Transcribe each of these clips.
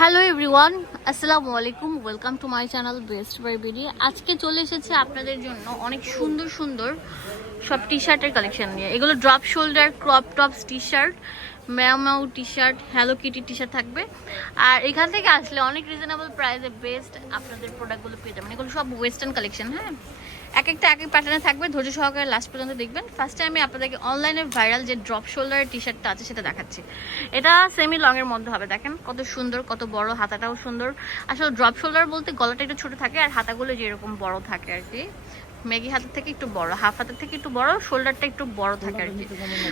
Hello everyone আসসালামু আলাইকুম welcome to my channel best buy BD আজকে চলে এসেছে আপনাদের জন্য অনেক সুন্দর সুন্দর সব টি শার্টের কালেকশন নিয়ে। এগুলো drop shoulder crop tops T shirt meow T shirt hello kitty T shirt থাকবে। আর এখান থেকে আসলে অনেক রিজনেবল প্রাইসে বেস্ট আপনাদের প্রোডাক্টগুলো পেয়ে যাবেন। এগুলো সব ওয়েস্টার্ন কালেকশন হ্যাঁ? এক একটা, এক এক প্যাটার্নে থাকবে। ধৈর্য সহকারে লাস্ট পর্যন্ত দেখবেন। ফার্স্টে আমি আপনাদেরকে অনলাইনে ভাইরাল যে ড্রপ শোল্ডারের টি শার্টটা আছে, সেটা দেখাচ্ছি। এটা সেমি লং এর মধ্যে হবে, দেখেন। কত সুন্দর, কত বড়, হাতাটাও সুন্দর। আসলে ড্রপ শোল্ডার বলতে গলাটা একটু ছোট থাকে, আর হাতাগুলো যেরকম বড় থাকে আর কি। ম্যাগি হাতের থেকে একটু বড় হাফ হাতের থেকে একটু বড় শোল্ডারটা একটু বড় থাকে আর কি।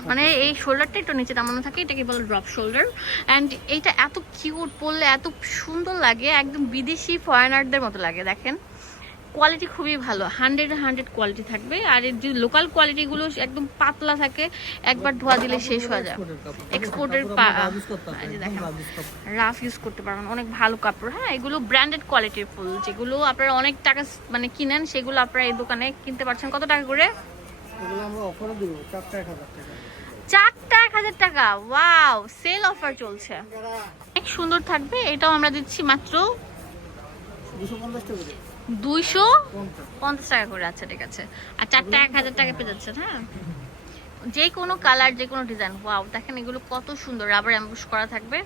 মানে এই শোল্ডারটা একটু নিচে নামানো থাকে, এটাকে বলে ড্রপ শোল্ডার অ্যান্ড এইটা এত কিউট পরলে এত সুন্দর লাগে, একদম বিদেশি ফরেনারদের মতো লাগে, দেখেন। কোয়ালিটি খুবই ভালো হান্ড্রেড হান্ড্রেড কোয়ালিটি থাকবে। আর এর যে লোকাল কোয়ালিটিগুলো একদম পাতলা থাকে একবার ধোয়া দিলে শেষ হয়ে যায়। এক্সপোর্টের দেখেন রাফ ইউজ করতে পারবেন অনেক ভালো কাপড় হ্যাঁ? এগুলো ব্র্যান্ডেড কোয়ালিটির ফুল যেগুলো আপনারা অনেক টাকা মানে কিনেন সেগুলো আপনারা এই দোকানে কিনতে পারছেন। কত টাকা করে? চারটা এক হাজার টাকা। ওয়াও সেল অফার চলছে। অনেক সুন্দর থাকবে এটাও আমরা দিচ্ছি মাত্র দুশো পঞ্চাশ টাকা করে দুইশো পঞ্চাশ। টাকা করে আচ্ছা ঠিক আছে। আর চারটা এক হাজার টাকা পেয়ে যাচ্ছেন হ্যাঁ? যে কোনো কালার যে কোনো ডিজাইন ওয়াও দেখেন এগুলো কত সুন্দর রাবার অ্যাম্বুশ করা থাকবে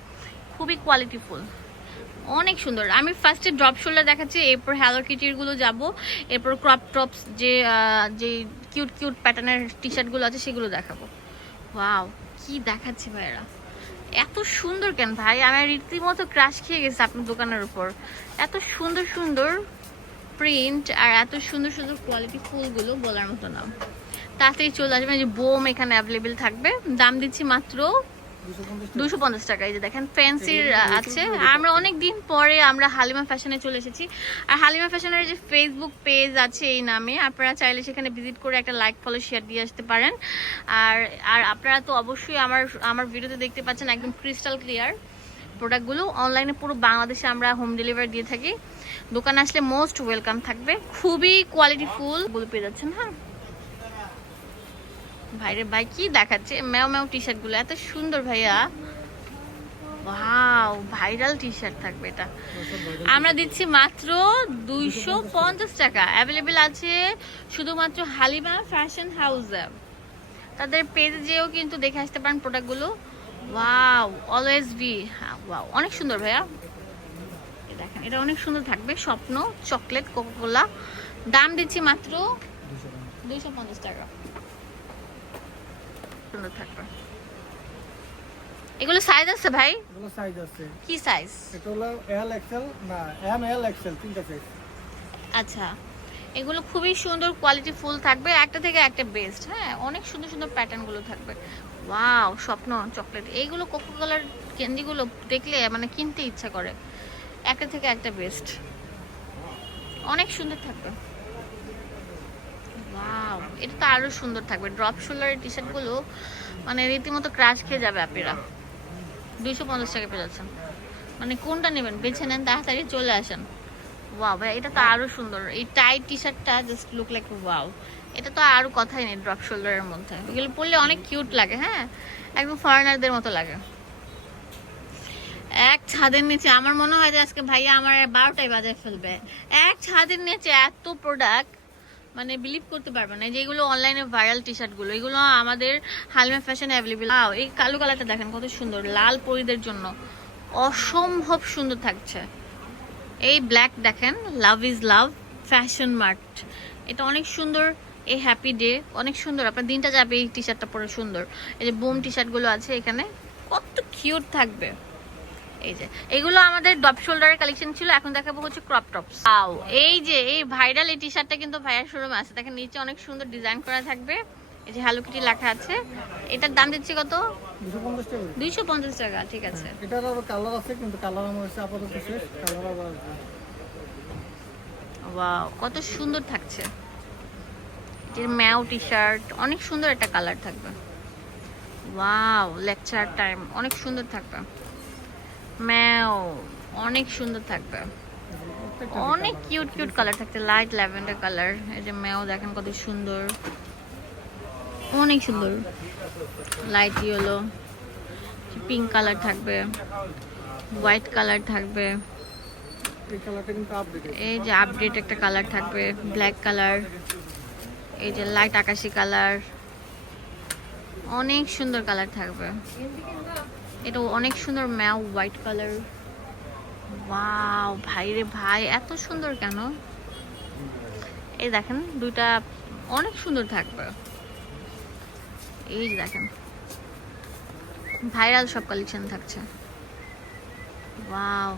খুবই কোয়ালিটিফুল অনেক সুন্দর। আমি ফার্স্টে ড্রপ শোল্ডার দেখাচ্ছি এরপর হ্যালো কিটিরগুলো যাব এরপর ক্রপ টপস যে যে কিউট কিউট প্যাটার্নের টি শার্টগুলো আছে সেগুলো দেখাবো। ওয়াও কি দেখাচ্ছে ভাইরা এত সুন্দর কেন ভাই? আমার রীতিমতো ক্রাশ খেয়ে গেছে আপনার দোকানের উপর। এত সুন্দর সুন্দর প্রিন্ট আর এত সুন্দর সুন্দর কোয়ালিটি ফুলগুলো বলার মতো না। তাড়াতাড়ি চলে আসবে যে বোম এখানে অ্যাভেলেবেল থাকবে। দাম দিচ্ছি মাত্র দুশো পঞ্চাশ টাকা। এই যে দেখেন ফ্যান্সির আছে। আমরা অনেক দিন পরে আমরা হালিমা ফ্যাশনে চলে এসেছি। আর হালিমা ফ্যাশনের যে ফেসবুক পেজ আছে এই নামে আপনারা চাইলে সেখানে ভিজিট করে একটা লাইক ফলো শেয়ার দিয়ে আসতে পারেন। আর আর আপনারা তো অবশ্যই আমার আমার ভিডিওতে দেখতে পাচ্ছেন একদম ক্রিস্টাল ক্লিয়ার প্রোডাক্টগুলো অনলাইনে পুরো বাংলাদেশে আমরা হোম ডেলিভারি দিয়ে থাকি। দোকানে আসলে মোস্ট ওয়েলকাম থাকবে। খুবই কোয়ালিটি ফুলগুলো পেয়ে যাচ্ছেন হ্যাঁ? ভাইরে ভাই, কি দেখাচ্ছে? ম্যাও ম্যাও টি শার্টগুলো, এত সুন্দর ভাইয়া। ওয়াও ভাইরাল টি শার্ট থাকবে এটা। আমরা দিচ্ছি মাত্র দুইশো পঞ্চাশ টাকা। অ্যাভেলেবেল আছে শুধুমাত্র হালিমা ফ্যাশন হাউসে তাদের পেজে যেও কিন্তু দেখে আসতে পারেন প্রোডাক্টগুলো ওয়াও অলওয়েজ বি ওয়াও অনেক সুন্দর ভাইয়া। দেখেন, এটা অনেক সুন্দর থাকবে। স্বপ্ন চকলেট কোকোকোলা দাম দিচ্ছি মাত্র দুইশো পঞ্চাশ টাকা। সুন্দর থাকবে। এগুলো সাইজ আছে ভাই? এগুলো সাইজ আছে। কি সাইজ এটা হলো এল এক্সেল না এম এল এক্সেল তিনটা সাইজ আচ্ছা। এগুলো খুবই সুন্দর কোয়ালিটি ফুল থাকবে একটা থেকে একটা বেস্ট হ্যাঁ? অনেক সুন্দর সুন্দর প্যাটার্নগুলো থাকবে। ওয়াও স্বপ্ন চকলেট এইগুলো কোকো কালার ক্যান্ডিগুলো দেখলে মানে কিনতে ইচ্ছা করে। একটা থেকে একটা বেস্ট অনেক সুন্দর থাকবে। ওয়াও এটা তো আরও সুন্দর থাকবে। ড্রপ শোল্ডারের টি শার্টগুলো মানে রীতিমতো ক্রাশ খেয়ে যাবে আপনারা দুইশো পঞ্চাশ টাকা পেয়ে যাচ্ছেন। মানে কোনটা নেবেন? বেছে নেন, তাড়াতাড়ি চলে আসেন। ওয়াও ভাই এটা তো আরও সুন্দর। এই টাইট টি শার্টটা জাস্ট লুক লাইক ওয়াও এটা তো আরও কথাই নেই ড্রপ শোল্ডারের মধ্যে। এগুলো পরলে অনেক কিউট লাগে হ্যাঁ? একদম ফরেনারদের মতো লাগে। এক ছাদের নিচে, আমার মনে হয় যে আজকে ভাইয়া আমার বারোটায় বাজায় ফেলবে। এক ছাদের নিচে এত প্রোডাক্ট মানে বিলিভ করতে পারবে না। যেগুলো অনলাইনে ভাইরাল টি শার্টগুলো, এগুলো আমাদের হালমা ফ্যাশন অ্যাভেলেবেল এই কালো কালারটা দেখেন, কত সুন্দর, লাল পরিদের জন্য। অসম্ভব সুন্দর থাকছে। এই ব্ল্যাক দেখেন love is love fashion mart এটা অনেক সুন্দর, এই হ্যাপি ডে অনেক সুন্দর। আপনার দিনটা যাবে এই টি শার্টটা পরে সুন্দর। এই যে বুম টি শার্টগুলো আছে এখানে, কত কিউট থাকবে। এই যে এগুলো আমাদের ডপ শোল্ডারের কালেকশন ছিল এখন দেখাবো হচ্ছে ক্রপ টপস আও এই যে এই ভাইরাল এই টি শার্টটা কিন্তু ভাইয়ার শোরুমে আছে। দেখেন নিচে অনেক সুন্দর ডিজাইন করা থাকবে। এই যে হ্যালো কিটি লেখা আছে। এটার দাম দিচ্ছি কত? দুইশো পঞ্চাশ টাকা ঠিক আছে। এটার আরও কালার আছে কিন্তু কালার আমার হচ্ছে আপাতত শেষ। কালার আবার আসবে ওয়াও কত সুন্দর থাকছে। এর ম্যাও টি শার্ট অনেক সুন্দর একটা কালার থাকবে। ওয়াও লেকচার টাইম অনেক সুন্দর থাকবে। ম্যাও, অনেক সুন্দর থাকবে। অনেক কিউট কিউট কালার থাকছে লাইট ল্যাভেন্ডার কালার এই যে ম্যাও দেখেন কত সুন্দর। অনেক সুন্দর। লাইট ইয়েলো পিঙ্ক কালার থাকবে হোয়াইট কালার থাকবে। এই যে আপডেট একটা কালার থাকবে ব্ল্যাক কালার এই যে লাইট আকাশি কালার অনেক সুন্দর কালার থাকবে। এটা অনেক সুন্দর ম্যাও হোয়াইট কালার ভাই রে ভাই, এত সুন্দর কেন? এই দেখেন, দুইটা অনেক সুন্দর থাকবে। এই দেখেন, ভাইরাল সব কালেকশন থাকছে। ওয়াও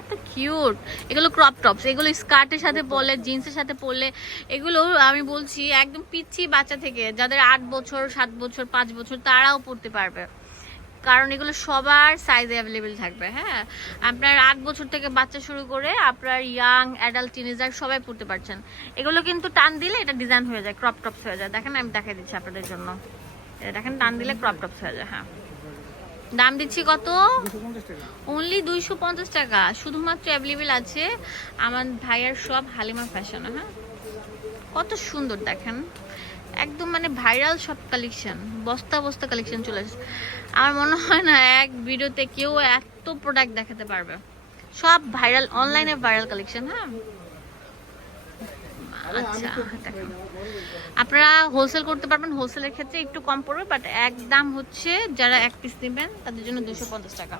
এত কিউট এগুলো ক্রপ টপস এগুলো স্কার্টের সাথে পরলে জিন্সের সাথে পরলে, এগুলো আমি বলছি একদম পিচ্ছি বাচ্চা থেকে, যাদের আট বছর, সাত বছর, পাঁচ বছর, তারাও পরতে পারবে। কারণ এগুলো সবার সাইজে অ্যাভেলেবেল থাকবে হ্যাঁ? আপনার আট বছর থেকে বাচ্চা শুরু করে আপনার ইয়াং অ্যাডাল্ট টিনেজার সবাই পড়তে পারছেন। এগুলো কিন্তু টান দিলে এটা ডিজাইন হয়ে যায় ক্রপ টপস হয়ে যায়। দেখেন, আমি দেখাই দিচ্ছি আপনাদের জন্য। এটা দেখেন, টান দিলে ক্রপ টপস হয়ে যায় হ্যাঁ। দাম দিচ্ছি কত? অনলি দুইশো পঞ্চাশ টাকা। শুধুমাত্র অ্যাভেলেবেল আছে আমার ভাইয়ার সব হালিমা ফ্যাশন হ্যাঁ? কত সুন্দর, দেখেন। একদম মানে ভাইরাল সব কালেকশন বস্তা বস্তা কালেকশন চলে আসছে আমার মনে হয় না এক ভিডিওতে কেউ এত প্রোডাক্ট দেখাতে পারবে। সব ভাইরাল অনলাইনে ভাইরাল কালেকশন হ্যাঁ? আচ্ছা আপনারা হোলসেল করতে পারবেন হোলসেলের ক্ষেত্রে একটু কম পড়বে বাট একদম হচ্ছে যারা এক পিস নেবেন, তাদের জন্য দুশো পঞ্চাশ টাকা।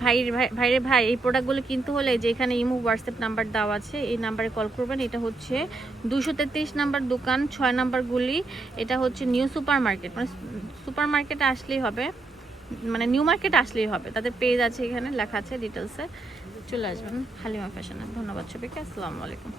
ভাই ভাই, ভাইরে ভাই, এই প্রোডাক্টগুলো কিনতে হলে যে এখানে ইমো হোয়াটসঅ্যাপ নাম্বার দেওয়া আছে, এই নাম্বারে কল করবেন। এটা হচ্ছে দুশো তেত্রিশ নাম্বার দোকান, ছয় নাম্বারগুলি এটা হচ্ছে নিউ সুপার মার্কেট মানে সুপার মার্কেটে আসলেই হবে। মানে নিউ মার্কেট আসলেই হবে। তাদের পেজ আছে এখানে, লেখা আছে ডিটেলসে চলে আসবেন, হালিমা ফ্যাশনে ধন্যবাদ সবাইকে, আসসালামু আলাইকুম।